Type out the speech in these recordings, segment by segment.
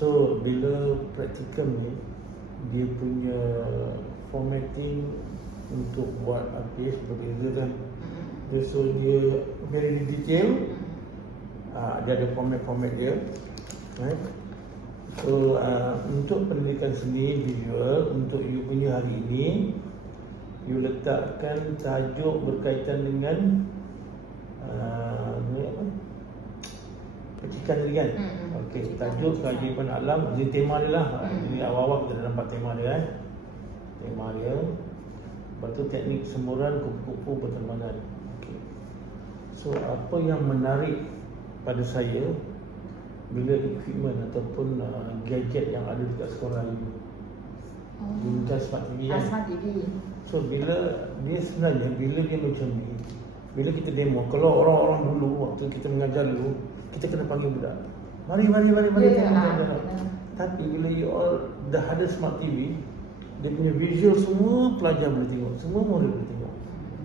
So bila praktikal ni, dia punya formatting untuk buat habis berbeza kan. So dia very detail. Dia ada format dia, right? So untuk pendidikan seni visual, untuk you punya hari ini, you letakkan tajuk berkaitan dengan percikan tadi kan. Okey, tajuk keajaiban alam, ini tema dia lah. Ini awal-awal kita dah nampak tema dia kan. Tema dia, lepas tu teknik semburan kupu-kupu berterbangan. Okay. So apa yang menarik pada saya bila equipment ataupun gadget yang ada dekat sekolah ini, Dia Smart TV kan? Smart TV. So bila dia sebenarnya, bila dia macam ni, bila kita demo, kalau orang-orang dulu, waktu kita mengajar dulu, kita kena panggil budak, Mari tengok. Tapi bila you all dah ada Smart TV, dia punya visual semua pelajar boleh tengok, semua murid boleh tengok.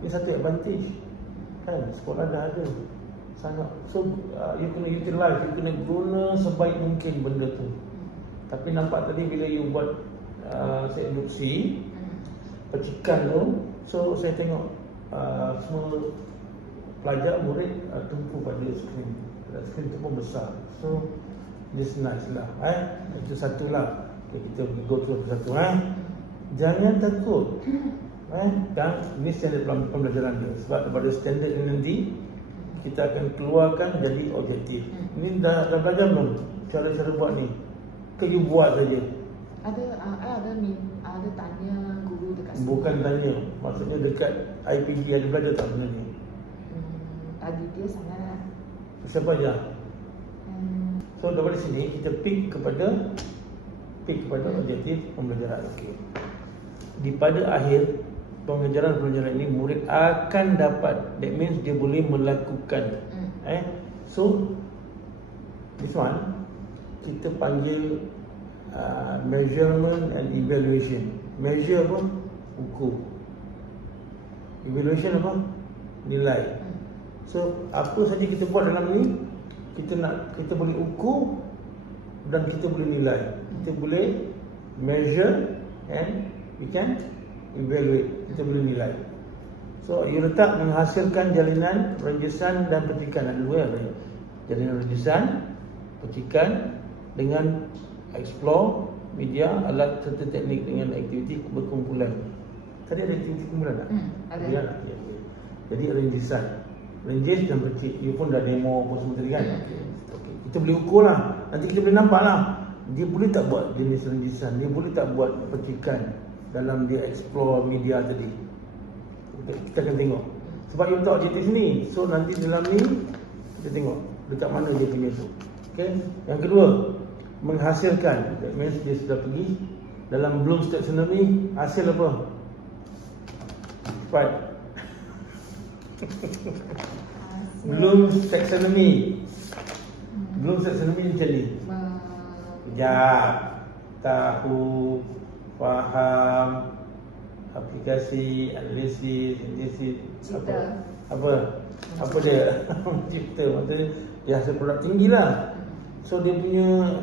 Ini satu advantage kan, sekolah dah ada sangat. So you kena utilize, you kena guna sebaik mungkin benda tu. Tapi nampak tadi bila you buat saya induksi percikan tu, so saya tengok semua pelajar, murid tumpu pada skrin. Skrin tu pun besar. So just nice lah. Itu satu lah. Okay, kita go through satu. Jangan takut. Dan ini standard pembelajaran dia. Sebab daripada standard ini nanti kita akan keluarkan jadi objektif. Ini dah belajar belum? Cara-cara buat ni? Ke you buat saja? Ada tanya guru dekat sekolah. Bukan tanya, maksudnya dekat IPG ada belajar tak benda ni? Tadi dia sangat. Siapa aja? So daripada sini kita pick kepada objektif pembelajaran. Okey. Di pada akhir pembelajaran ini murid akan dapat, that means dia boleh melakukan. So this one kita panggil measurement and evaluation. Measure apa? Ukur. Evaluation apa? Nilai. So apa saja kita buat dalam ni, kita boleh ukur dan kita boleh nilai. Kita boleh measure and we can evaluate. Kita boleh nilai. So you letak menghasilkan jalinan renjesan dan percikan. Ada dua ya. Jalinan renjesan, percikan dengan explore media, alat serta teknik dengan aktiviti berkumpulan. Tadi ada aktiviti kumpulan tak? Ada. Ya. Jadi renjesan, renjes dan percik. You pun dah demo apa semua tadi kan? Okay. Kita boleh ukur lah. Nanti kita boleh nampak lah, dia boleh tak buat jenis renjesan, dia boleh tak buat percikan dalam dia explore media tadi. Kita akan tengok. Sebab you letak objektif ni, so nanti dalam ni kita tengok dekat mana dia punya tu. Okay. Yang kedua, menghasilkan. That means dia sudah pergi dalam Bloom's taxonomy, hasil apa? Cepat. Bloom's taxonomy. Bloom's taxonomy macam ni. Sekejap. Tahu, faham, aplikasi, analisis, apa dia? Cipta. Maksudnya dia hasil produk tinggi lah. So dia punya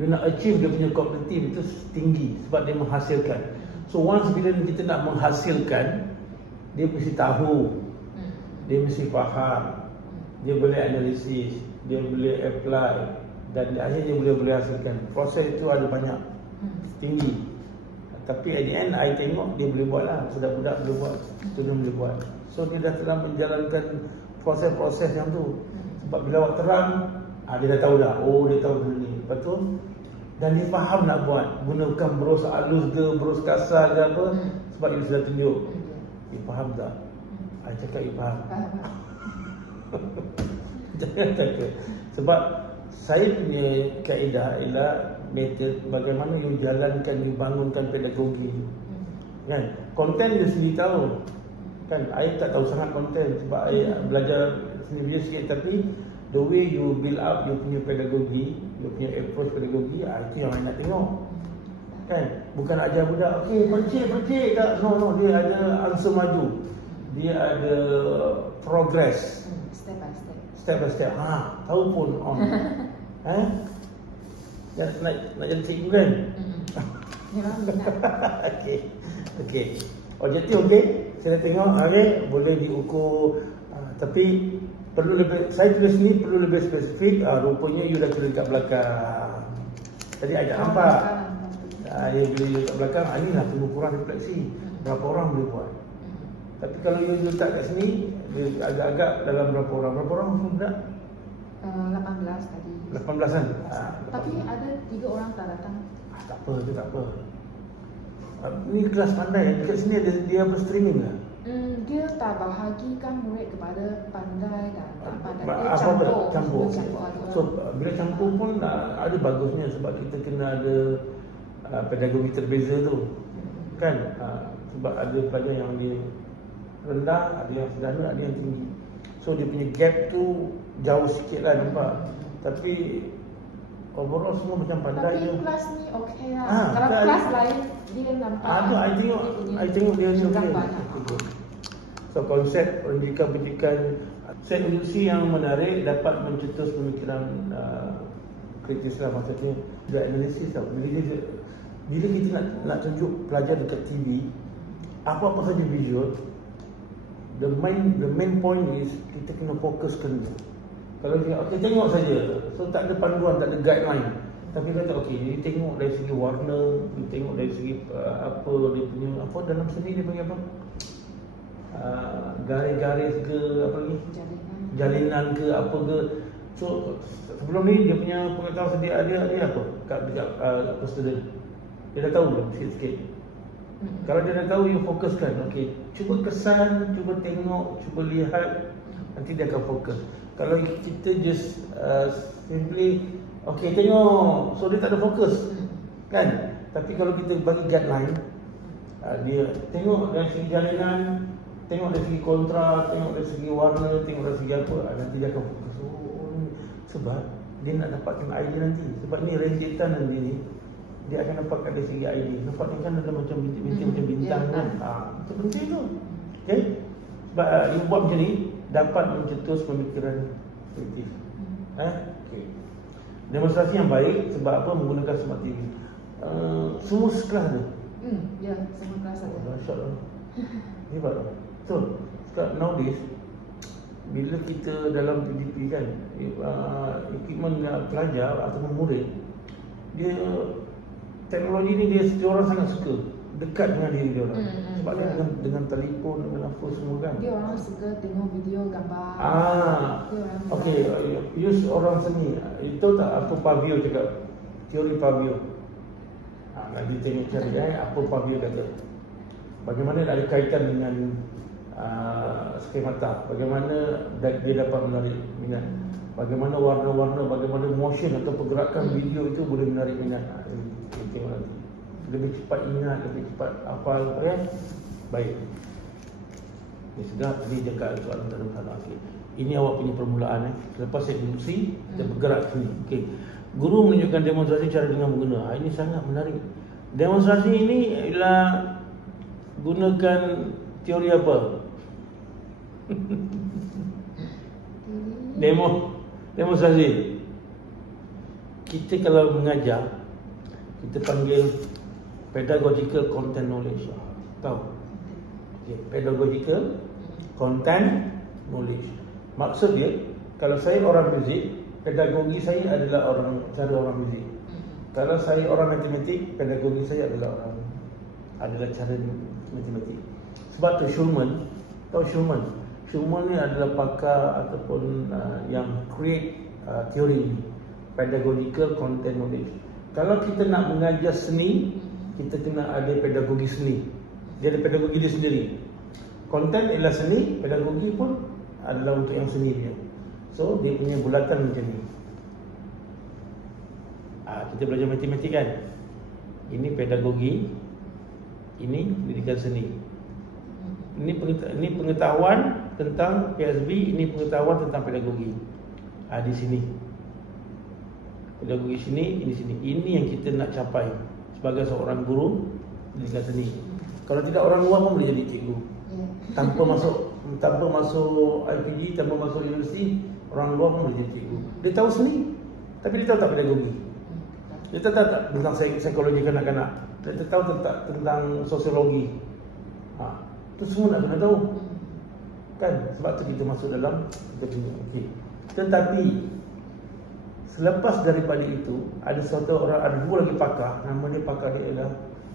you nak achieve dia punya kognitif itu tinggi sebab dia menghasilkan. So once bila kita nak menghasilkan, dia mesti tahu, dia mesti faham, dia boleh analisis, dia boleh apply, dan akhirnya dia boleh hasilkan. Proses itu ada banyak, tinggi. Tapi at the end, I tengok dia boleh buat lah. Budak-budak boleh buat, student boleh buat. So dia dah telah menjalankan proses-proses yang tu. Sebab bila awak terang, dia dah tahu dah. Oh, dia tahu benda ni. Lepas tu, dan dia faham nak buat. Gunakan bros halus ke, bros kasar ke apa. Sebab dia sudah tunjuk. Dia faham tak? I cakap dia faham. Jangan cakap. Sebab saya punya kaedah ialah metod bagaimana you jalankan, you bangunkan pedagogi. Kan? Konten dia sendiri tahu. Kan? I tak tahu sangat konten sebab I belajar sendiri sikit, tapi the way you build up you punya pedagogi, you punya approach pedagogi, itu yang I nak tengok. Kan? Bukan ajar budak, okey, percik tak. No, dia ada ansur maju. Dia ada progress. step by step. Tahu pun on. Nak jadi cikgu kan? Memang minat. Okey. Objektif okey. Saya tengok boleh diukur, tapi perlu lebih, saya tulis ni perlu lebih spesifik. Rupanya you dah tulis kat belakang. Tadi agak nampak. You tulis kat belakang, inilah pengukuran refleksi. Berapa orang boleh buat. Tapi kalau you letak kat sini, dia agak-agak dalam berapa orang? Berapa orang sudah? 18 tadi. 18 kan? Tapi ada 3 orang tak datang. Tak apa, itu tak apa. Ni kelas pandai. Dekat sini ada dia apa streaming ke? Dia tak bahagikan murid kepada pandai dan tak pandai. Dia Apa campur. campur. So bila campur pun ada bagusnya sebab kita kena ada pedagogi terbeza tu. Kan? Sebab ada pelajar yang dia rendah, ada yang sederhana, ada yang tinggi. So dia punya gap tu jauh sikit lah nampak. Tapi overall semua macam pandai je. Tapi kelas ni okey lah. Kalau kelas lain dia nampak. I tengok dia ni okey. Banyak. So konsep pendidikan set induksi yang menarik dapat mencetus pemikiran kritis lah, maksudnya dia analisis tau. Bila kita nak tunjuk pelajar dekat TV, apa-apa saja visual, the main point is kita kena fokuskan dia. Kalau dia okey tengok saja, so tak ada panduan, tak ada guideline. Tapi kata okey, dia tengok dari segi warna, dia tengok dari segi apa dia punya apa dalam seni dia panggil apa? Garis-garis ke apa lagi? Jalinan ke apa ke. So sebelum ni dia punya pengetahuan sedia dia apa? Kat student. Dia dah tahu belum sikit-sikit. Kalau dia dah tahu, you fokuskan. Okey, cuba kesan, cuba tengok, cuba lihat, nanti dia akan fokus. Kalau kita just simply okey tengok, so dia tak ada fokus. Kan? Tapi kalau kita bagi guideline, dia tengok dari segi jalinan, tengok dari segi kontra, tengok dari segi warna, tengok dari segi apa, nanti dia akan fokus. Sebab dia nak dapatkan idea nanti. Sebab ni rentetan nanti ni, dia akan dapatkan dari segi idea. Nampak ni kan ada macam bintik-bintik, macam bintang kan. Itu penting tu. Okay? Sebab you buat macam ni, dapat mencetus pemikiran kritis. Okay. Demonstrasi yang baik sebab apa? Menggunakan smart TV. Semua sekelas ada. Ya, semua kelas ada. Dahsyat lah. Hebat lah. So, sekarang nowadays, bila kita dalam PDP kan, equipment pelajar ataupun murid, dia teknologi ni dia orang sangat suka, dekat dengan diri dia orang. Sebab dia dengan telefon, dengan apa semua kan. Dia orang suka tengok video, gambar. Okey, use orang seni. Itu tak apa Pavio cakap, teori Pavio. Nanti tengok cari apa Pavio kata. Bagaimana ada kaitan dengan skemata, bagaimana dia dapat menarik minat, bagaimana warna-warna, bagaimana motion atau pergerakan video itu boleh menarik minat. Tengok nanti. Lebih cepat ingat, lebih cepat hafal, baik. Sudah tadi cakap soalan dalam hal okay. Ini awak punya permulaan. Lepas saya induksi, kita bergerak sini. Okay. Guru menunjukkan demonstrasi cara dengan mengguna. Ini sangat menarik. Demonstrasi ini ialah gunakan teori apa? Demonstrasi. Kita kalau mengajar, kita panggil pedagogical content knowledge. Tahu? Okay. Pedagogical content knowledge. Maksud dia, kalau saya orang muzik, pedagogi saya adalah cara orang muzik. Kalau saya orang matematik, pedagogi saya adalah cara matematik. Sebab tu Schulman, tahu Schulman? Schulman ni adalah pakar ataupun yang create teori ni, pedagogical content knowledge. Kalau kita nak mengajar seni, kita kena ada pedagogi seni. Dia ada pedagogi dia sendiri. Konten ialah seni, pedagogi pun adalah untuk yang seni dia. So dia punya bulatan macam ni. Kita belajar matematik kan. Ini pedagogi, ini pendidikan seni. Ini pengetahuan tentang PSB, ini pengetahuan tentang pedagogi. Di sini. Pedagogi sini, ini sini. Ini yang kita nak capai sebagai seorang guru pendidikan seni. Kalau tidak, orang luar pun boleh jadi cikgu. Tanpa masuk tanpa masuk IPG, tanpa masuk universiti, orang luar pun boleh jadi cikgu. Dia tahu seni, tapi dia tahu tak pedagogi. Dia tahu tak tentang psikologi kanak-kanak. Dia tahu tentang sosiologi. Itu semua nak kena tahu. Kan? Sebab tu kita masuk dalam kita punya. Okey. Tetapi selepas daripada itu, ada satu orang, ada dua lagi pakar. Nama dia pakar dia ialah,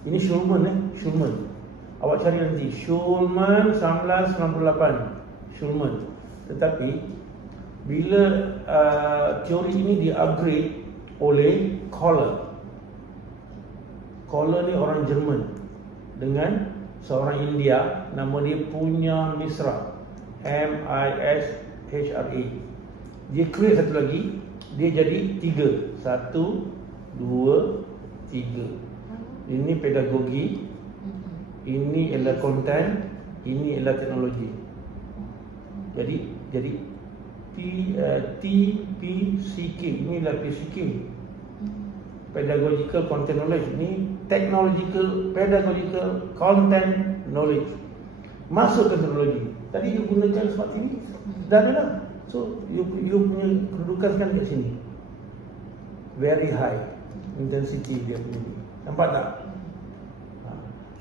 ini Schulman Schulman. Awak cari nanti Schulman 1998. Schulman. Tetapi bila teori ini di-upgrade oleh Kohler. Kohler ni orang Jerman dengan seorang India, nama dia Punya Misra. M-I-S-H-R-A. Dia create satu lagi, dia jadi 3. 1, 2, 3. Ini pedagogi, ini ialah content, ini ialah teknologi. Jadi TPCK, inilah PCK. Pedagogical Content Knowledge. Ini Pedagogical Content Knowledge. Masuk ke teknologi. Tadi you gunakan smart TV, dah ada lah. So you punya kedudukan sekarang kat sini very high intensity dia punya. Nampak tak?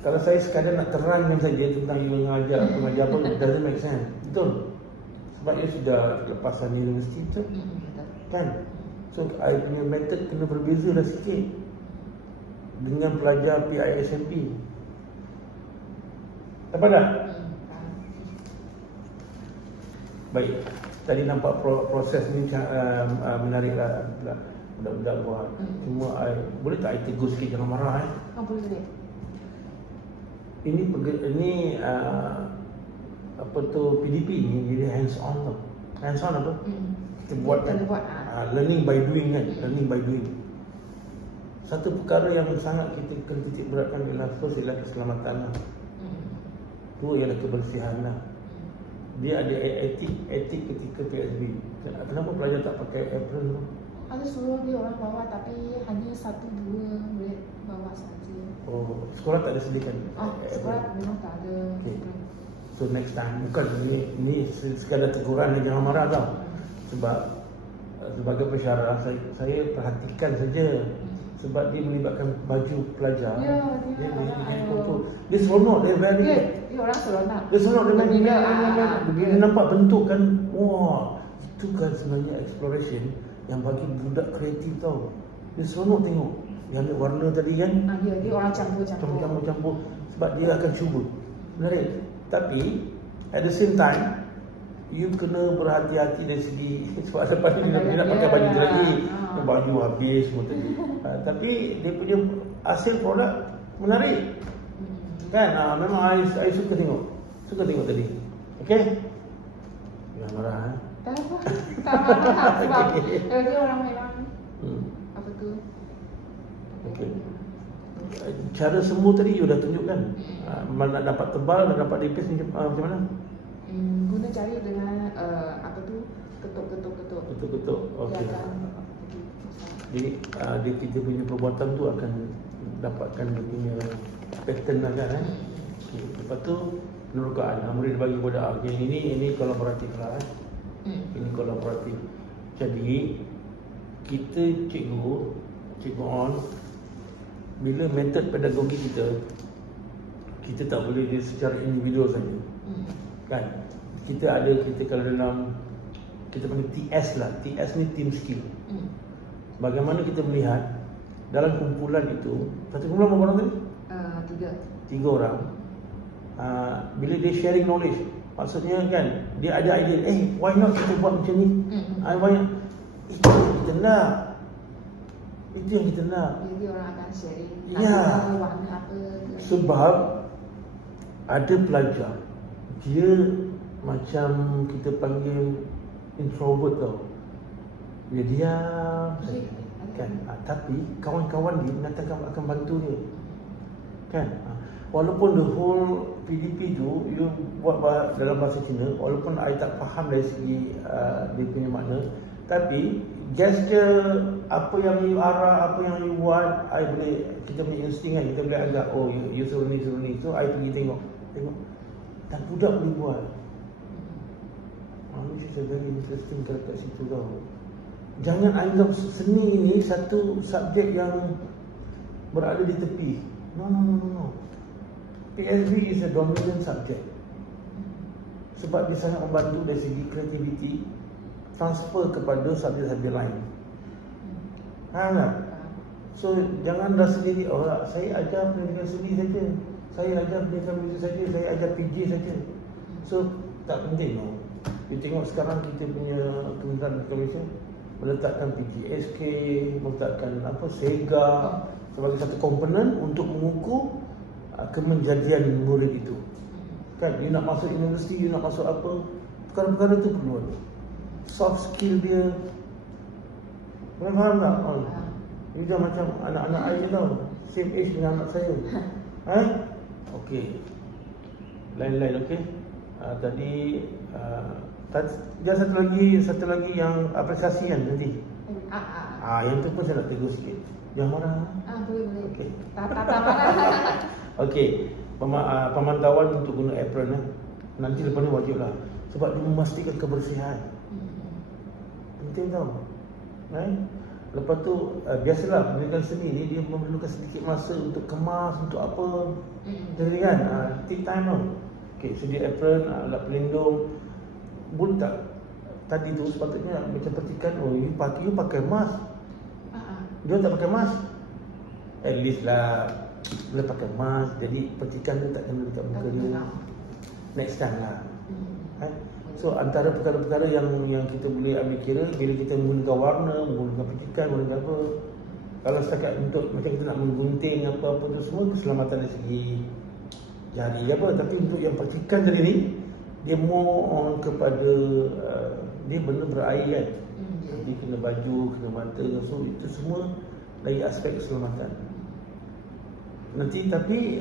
Kalau saya sekadar nak terangkan saja tentang you mengajar apa, it doesn't make sense. Betul? Sebab you sudah lepasan universiti tu, kan? So I punya method kena berbeza lah sikit dengan pelajar PISMP. Nampak tak? Baik, tadi nampak proses ni menarik lah budak-budak buat. Cuma boleh tak I tegur sikit, jangan marah Boleh. Ini apa tu, PDP ni dia hands on tau. Hands on apa? Kita buat kan. Learning by doing kan. Learning by doing. Satu perkara yang sangat kita kena titik beratkan ialah first ialah keselamatan lah. Dua ialah kebersihan lah. Dia ada etik ketika PSB. Kenapa pelajar tak pakai apron? Ada suruh dia orang bawa, tapi hanya 1-2 boleh bawa saja. Oh, sekolah tak ada sediakan? Sekolah memang tak ada. Okay. So next time, bukan ini sekadar teguran, jangan marah tau. Sebab sebagai pensyarah saya perhatikan saja. Sebab dia melibatkan baju pelajar. Dia seronok, dia very. Dia orang seronok. Dia seronok, dia nampak bentuk kan. Wah, itu kan sebenarnya exploration yang bagi budak kreatif tau. Dia seronok tengok. Yang ada warna tadi kan. Dia orang campur. Sebab dia akan cuba. Menarik. Tapi at the same time, you kena berhati-hati dari segi sebab lepas ni dia nak pakai baju lagi, baju habis semua tadi. Tapi dia punya hasil produk menarik. Kan? Memang I suka tengok. Suka tengok tadi. Okey? Jangan marah. Tak marah sebab dia orang memang apa tu? Okey. Cara semua tadi you dah tunjukkan. Nak dapat tebal, nak dapat nipis macam mana? Guna jari dengan apa tu, ketuk. Okey. Jadi kita punya perbuatan tu akan dapatkan dia punya pattern lah kan. Okay. Lepas tu penerokaan murid bagi kepada okay, ini kolaboratif lah. Ini kolaboratif. Jadi kita cikgu on bila metod pedagogi kita tak boleh dia secara individual saja. Kan? Kita kalau dalam kita panggil TS lah. TS ni team skill. Bagaimana kita melihat dalam kumpulan itu, satu kumpulan berapa orang tadi? 3 orang. Bila dia sharing knowledge, maksudnya kan dia ada idea, why not kita buat macam ni? Itu yang kita nak. Jadi orang akan sharing. Warna apa? Sebab ada pelajar dia macam kita panggil introvert tau. Dia diam kan. Tapi kawan-kawan dia mengatakan akan bantu dia. Kan? Walaupun the whole PDP tu you buat dalam bahasa Cina, walaupun I tak faham dari segi dia punya makna, tapi gesture apa yang you arah, apa yang you buat, kita punya insting kan, kita boleh agak you suruh ni. So I pergi tengok. Dan budak boleh buat. which is a very interesting kalau kat situ tau. Jangan anggap seni ini satu subjek yang berada di tepi. No. PSB is a dominant subject. Sebab dia sangat membantu dari segi kreativiti transfer kepada subjek-subjek lain. Faham tak? So jangan rasa sendiri, oh saya ajar pendidikan seni saja, saya ajar pendidikan muzik saja, saya ajar PJ saja. So tak penting. No. You tengok sekarang kita punya Kementerian Malaysia meletakkan PGSK, meletakkan SEGA sebagai satu komponen untuk mengukur kemenjadian murid itu. Kan, you nak masuk universiti, you nak masuk apa, perkara-perkara tu perlu ada. Soft skill dia. Kau faham tak? You dah macam anak-anak saya tau, same age dengan anak saya. Okey. Lain-lain, okey. Tadi satu lagi yang apresiasi kan nanti. Yang tu pun saya nak tegur sikit. Jangan marah. Boleh. Okey. Tak marah. Okey. Pemantauan untuk guna apron nanti lepas ni wajib lah. Sebab dia memastikan kebersihan. Penting tau. Lepas tu biasalah pendidikan seni ni dia memerlukan sedikit masa untuk kemas, untuk apa. Jadi kan take time tau. Okey, sedia apron, alat pelindung. Boleh tak tadi tu sepatutnya macam petikan, you pakai mask. Dia tak pakai mask. At least lah boleh pakai mask, jadi petikan tu tak kena dekat muka dia. Next time lah. So antara perkara-perkara yang kita boleh ambil kira bila kita menggunakan warna, menggunakan petikan, menggunakan apa. Kalau setakat untuk macam kita nak menggunting apa-apa tu semua, keselamatan dari segi jari apa. Tapi untuk yang petikan tadi ni, dia more kepada dia benda berair kan. Jadi kena baju, kena mata. So itu semua dari aspek keselamatan. Nanti tapi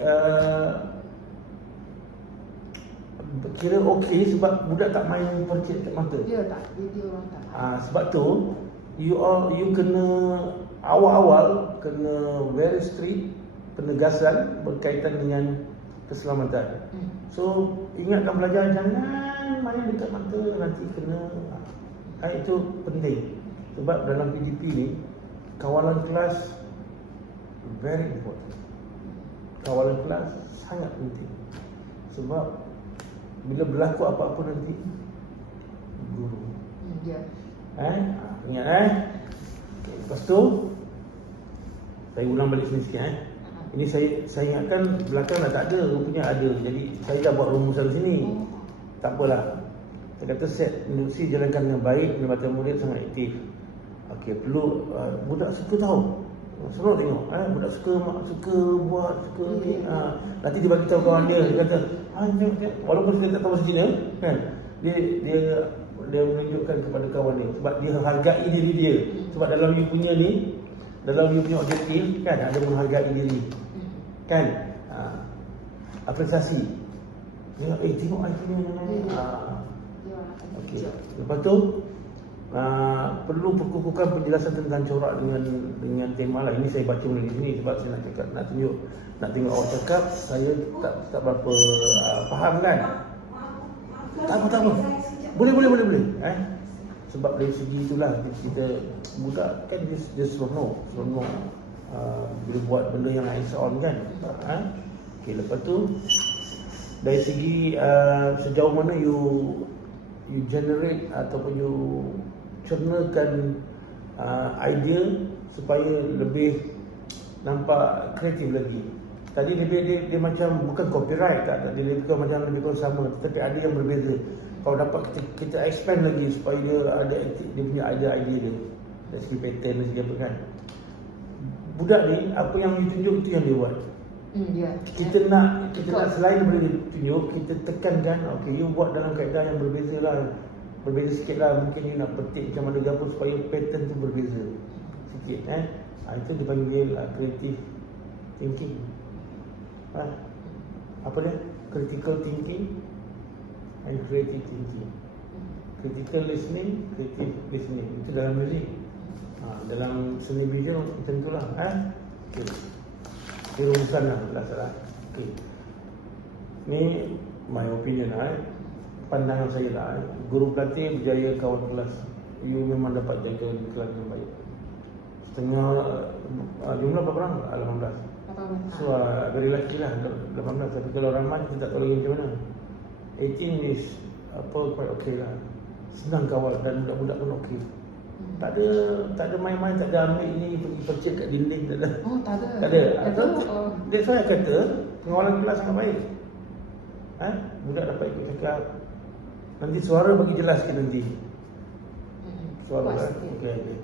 kira okey sebab budak tak main percik kat mata. Dia orang tak. Sebab tu you kena awal-awal kena very strict penegasan berkaitan dengan keselamatan. So ingatkan pelajar jangan main dekat mata, nanti kena. Itu penting. Sebab dalam PDP ni kawalan kelas very important. Kawalan kelas sangat penting. Sebab bila berlaku apa-apa nanti guru. Ingat okay, lepas tu saya ulang balik sini sikit Ini saya ingatkan belakang dah tak ada, rupanya ada. Jadi saya dah buat rumusan sini. Tak apalah. Saya kata set induksi jalankan dengan baik, pendapatan murid sangat aktif. Okey, perlu budak suka tahu. Seronok tengok. Budak suka buat, suka ni. Nanti dia bagi tahu kawan dia kata, walaupun dia tak tahu bahasa Cina, kan? Dia menunjukkan kepada kawan dia sebab dia hargai diri dia. Sebab dalam you punya ni, dalam you punya objektif kan ada menghargai diri. Kan? Apresiasi. Tengok iPhone ni. Okey. Lepas tu perlu perkukuhkan penjelasan tentang corak dengan tema lah. Ini saya baca dari sini sebab saya nak cakap, nak tengok awak cakap, saya tak berapa faham kan. Tak apa. Boleh. Sebab dari segi itulah kita budak kan dia seronok bila buat benda yang hands on kan. Okey, lepas tu dari segi sejauh mana you generate ataupun you cernakan idea supaya lebih nampak kreatif lagi. Tadi dia macam bukan copyright tak, dia lebih macam sama, tetapi ada yang berbeza. Kalau dapat kita expand lagi supaya dia punya idea dia dari segi pattern dan segi apa kan. Budak ni apa yang you tunjuk itu yang dia buat. Kita nak selain daripada dia tunjuk, kita tekankan okey you buat dalam kaedah yang berbeza lah. Berbeza sikit lah, mungkin you nak petik macam mana gambar supaya pattern tu berbeza sikit itu dipanggil creative thinking. Apa dia? Critical thinking and creative thinking. Critical listening, creative listening. Itu dalam muzik. Dalam seni visual macam itulah. Okay. Ini rumusan lah, salah. Okay. Ni my opinion pandangan saya lah, guru pelatih berjaya kawal kelas. You memang dapat jaga kelas yang baik. Setengah jumlah berapa orang? 18. So very lucky lah 18. Tapi kalau ramai kita tak tahu lagi macam mana. 18 is quite okay lah. Senang kawal dan budak-budak pun okey. Tak ada main-main, tak ada ambil ini pergi percik kat dinding, tak ada. Oh, tak ada. Tak ada. That's why kata pengawalan kelas sangat baik. Budak dapat ikut cakap. Nanti suara bagi jelas sikit nanti. Suara kan. Okey.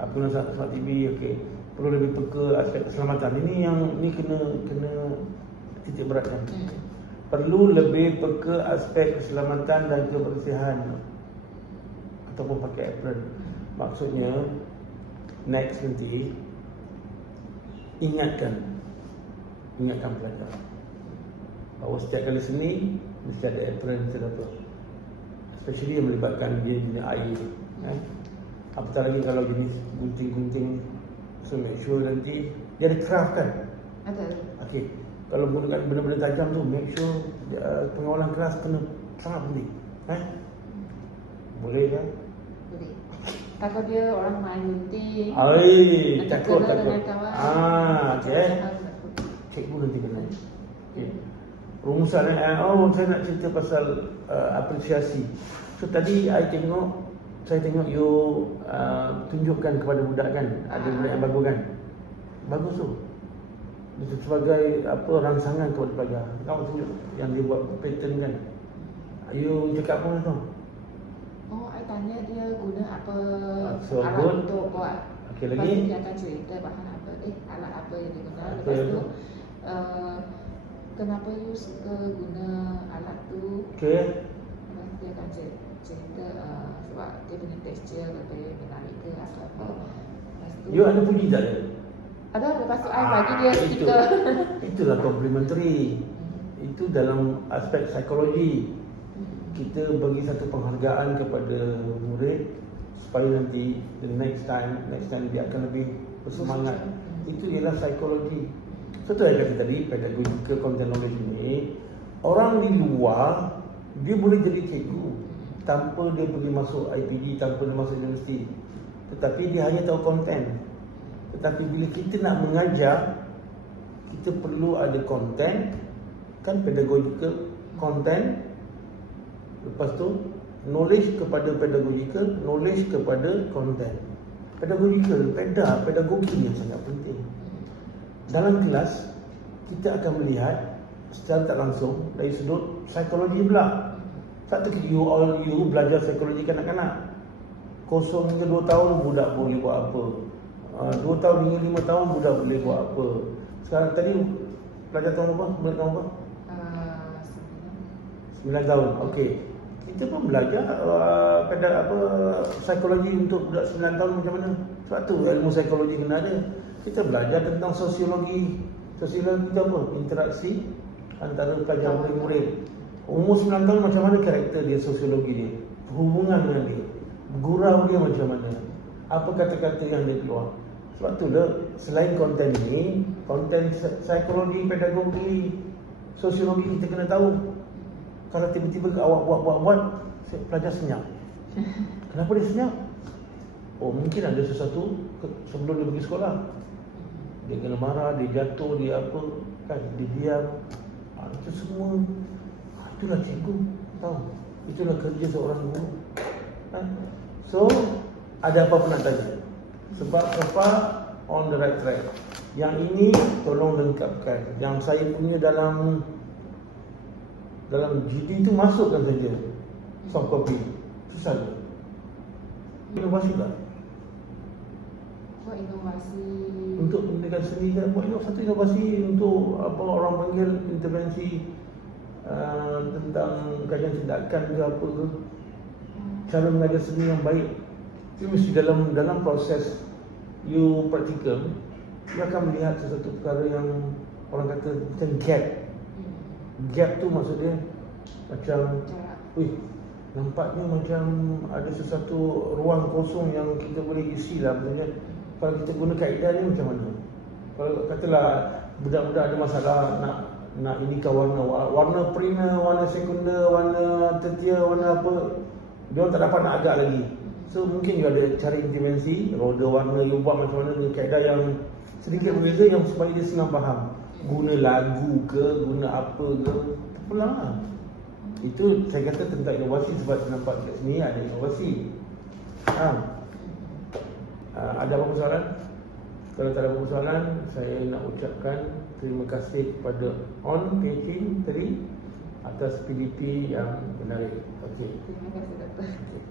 Apa nak smart TV, okey. Perlu lebih peka aspek keselamatan. Ini kena titik beratkan. Perlu lebih peka aspek keselamatan dan kebersihan ataupun pakai apron. Maksudnya next nanti ingatkan pelajar bahawa setiap kali seni mesti ada apron, mesti ada apa, especially yang melibatkan jenis air. Apatah lagi kalau jenis gunting-gunting, so make sure nanti dia ada craft kan. Ada. Okey, kalau menggunakan benda-benda tajam tu, make sure pengawalan keras kena sangat penting. Boleh kan? Boleh. Takut dia orang main gunting. Takut. Dengan kawan. Okey. Cikgu nanti kena. Okey. Rumusan saya nak cerita pasal apresiasi. So tadi saya tengok you tunjukkan kepada budak kan, ada budak yang bagus kan. Bagus tu. Itu sebagai rangsangan kepada pelajar. Kau tunjuk yang dia buat pattern kan. You cakap apa tu? I tanya dia guna apa So alat good. untuk buat. Okey, Lepas lagi? tu dia akan cerita bahan apa, alat apa yang dia guna. Lepas tu kenapa you suka guna alat tu. Okey. Lepas tu dia akan cerita sebab dia punya texture lebih menarik ke atau apa. Lepas tu You ada puji tak dia? ada. Lepas tu I bagi dia stiker. Itulah complimentary. Itu dalam aspek psikologi. Kita bagi satu penghargaan kepada murid supaya nanti the next time dia akan lebih bersemangat. Itu ialah psikologi. So tu saya kata tadi, pedagogical content knowledge ini, orang di luar dia boleh jadi cikgu tanpa dia pergi masuk IPD, tanpa dia masuk universiti. Tetapi dia hanya tahu konten. Tetapi bila kita nak mengajar, kita perlu ada konten, kan, pedagogical content. Lepas tu knowledge kepada pedagogical, knowledge kepada content. Pedagogical, pedagogi yang sangat penting. Dalam kelas kita akan melihat secara tak langsung dari sudut psikologi pula. Satu you belajar psikologi kanak-kanak. 0 hingga 2 tahun budak boleh buat apa. 2 tahun hingga 5 tahun budak boleh buat apa. Sekarang tadi pelajar tahun berapa? Murid tahun berapa? 9 tahun. Okey. Kita pun belajar psikologi untuk budak 9 tahun macam mana. Sebab tu ilmu psikologi kena ada. Kita belajar tentang sosiologi. Sosiologi itu apa? Interaksi antara pelajar dan murid. Umur 9 tahun macam mana karakter dia, sosiologi dia, hubungan dengan dia, gurau dia macam mana, apa kata-kata yang dia keluar. Sebab tu lah, selain konten ini, konten psikologi, pedagogi, sosiologi kita kena tahu. Kalau tiba-tiba awak buat, pelajar senyap. Kenapa dia senyap? Mungkin ada sesuatu sebelum dia pergi sekolah. Dia kena marah, dia jatuh, dia apa, kan, dia diam. Itu semua, itulah cikgu, tahu. Itulah kerja seorang guru. Kan? So, ada apa-apa nak tanya? Sebab apa on the right track. Yang ini tolong lengkapkan. Yang saya punya dalam GD itu masukkan saja soft copy. Itu saja. Inovasi tak? Buat inovasi untuk pendidikan seni kan, buat satu inovasi untuk apa orang panggil intervensi tentang kajian tindakan ke apa ke, cara mengajar seni yang baik. Itu mesti dalam proses you praktikal, you akan melihat sesuatu perkara yang orang kata macam gap tu maksudnya macam nampaknya macam ada sesuatu ruang kosong yang kita boleh isi lah. Maksudnya kalau kita guna kaedah ni macam mana? Kalau katalah budak-budak ada masalah nak ini kah warna primer, warna sekunder, warna tertier, warna apa, dia tak dapat nak agak lagi. So mungkin you ada cari intervensi, roda warna you buat macam mana dengan kaedah yang sedikit berbeza yang supaya dia senang faham. Guna lagu ke, guna apa ke, tak apalah lah. Itu saya kata tentang inovasi, sebab saya nampak kat sini ada inovasi. Ada apa soalan? Kalau tak ada soalan, saya nak ucapkan terima kasih kepada On Peking tadi atas PDP yang menarik. Okey. Terima kasih doktor. Okay.